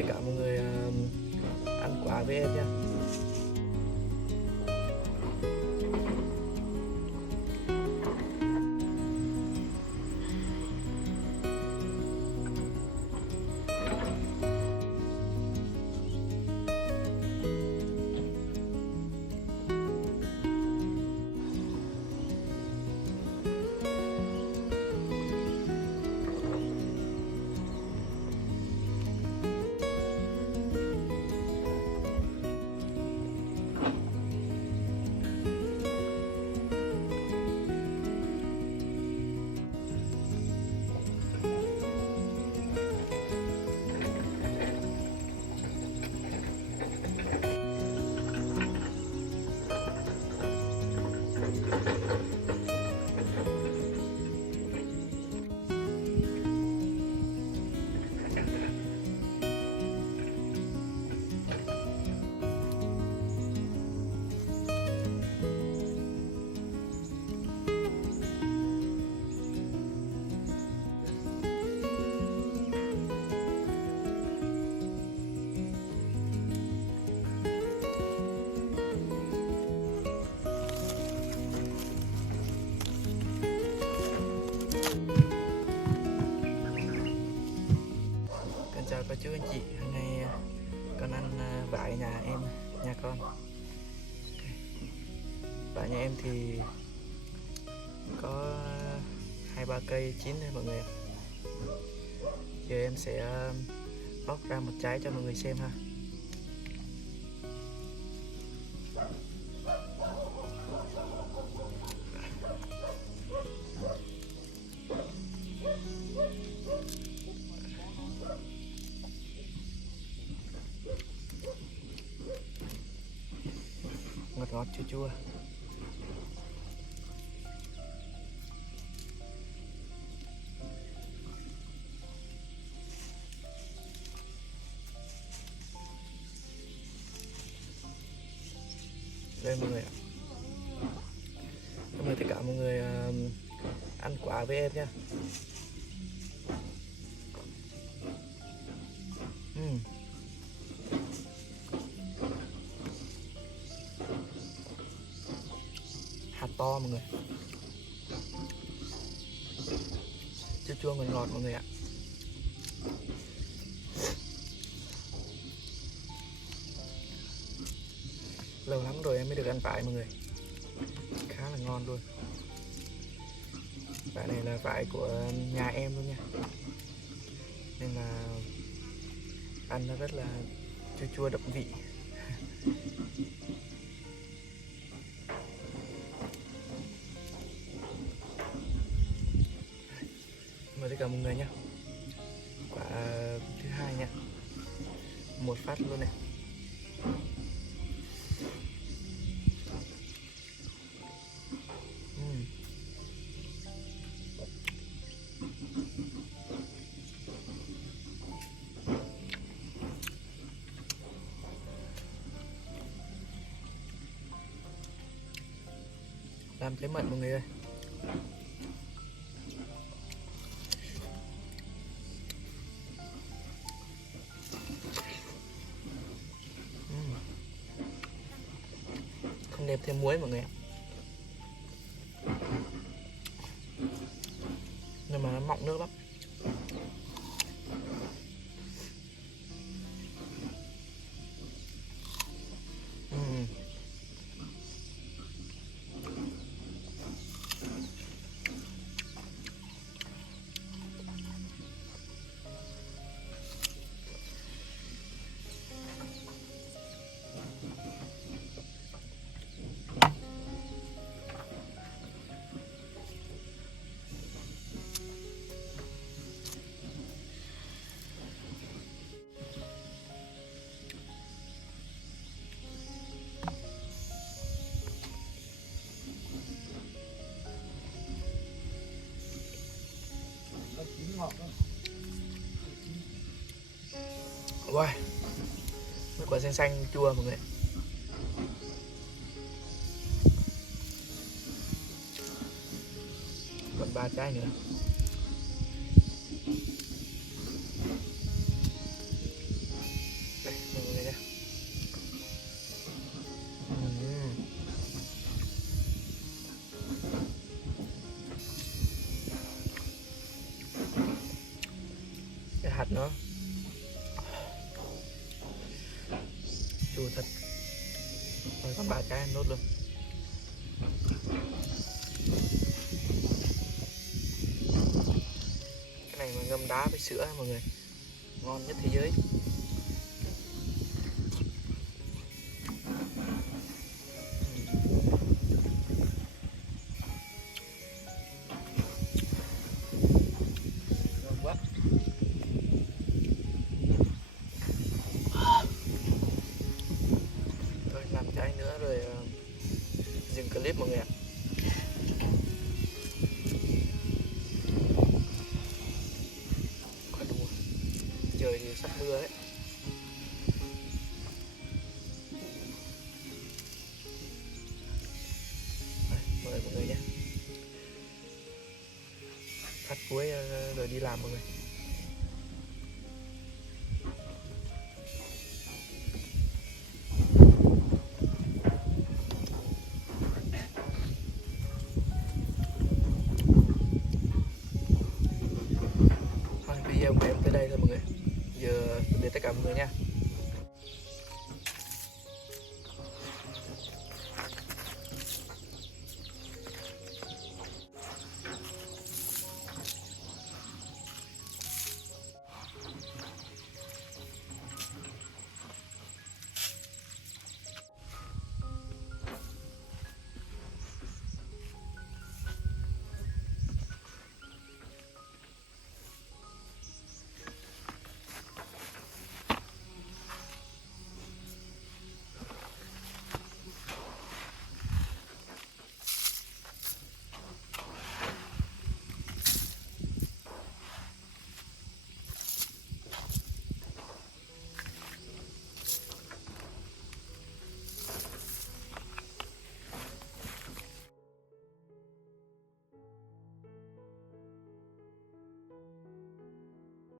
tất cả mọi người ăn quả với em nha. Chào cô chú anh chị, hôm nay con ăn vải nhà em nha con. Vải nhà em thì có 2-3 cây chín đây mọi người ạ. Giờ em sẽ bóc ra một trái cho mọi người xem ha. Ngọt ngọt chua chua. Đây mọi người ạ. Mời tất cả mọi người ăn quả với em nha. Hạt to mọi người, chua chua ngọt ngọt mọi người ạ. Lâu lắm rồi em mới được ăn vải mọi người, khá là ngon luôn. Vải này là vải của nhà em luôn nha, nên là ăn nó rất là chua chua đậm vị. Mời tất cả mọi người nhé. Quả thứ hai nha, một phát luôn này. Làm trái mận mọi người ơi. Không nêm thêm muối mọi người ạ, nhưng mà nó mọng nước lắm. Wow, mấy quả xanh xanh chua mọi người. Còn 3 trái nữa. chua thật. Rồi còn 3 trái ăn nốt luôn. Cái này mà ngâm đá với sữa mọi người, ngon nhất thế giới. Ngon quá. Rồi làm trái nữa rồi dừng clip mọi người ạ. Quá đùa. Trời thì sắp mưa đấy. Mời mọi người nhé. Phát cuối rồi đi làm mọi người. Thôi video của em tới đây thôi mọi người. Giờ tạm biệt tất cả mọi người nha.